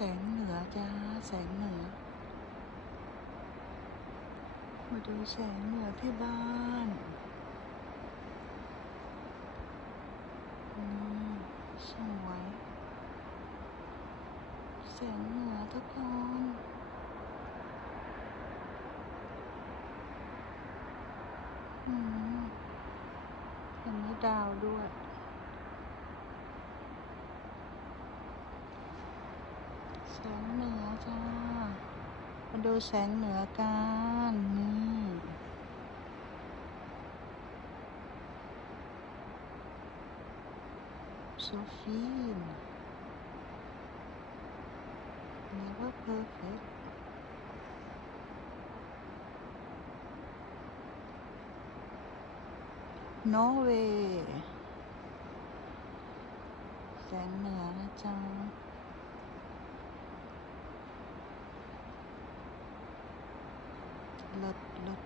แสงเหนือจ้า แสงเหนือ มาดูแสงเหนือที่บ้านอืมสวย แสงเหนือทุกคนอืมเห็นมีดาวด้วย แสงเหนือจ้า มาดูแสงเหนือกันนี่โซฟีน never perfect นอร์เวย์แสงเหนือนะจ๊ะ not not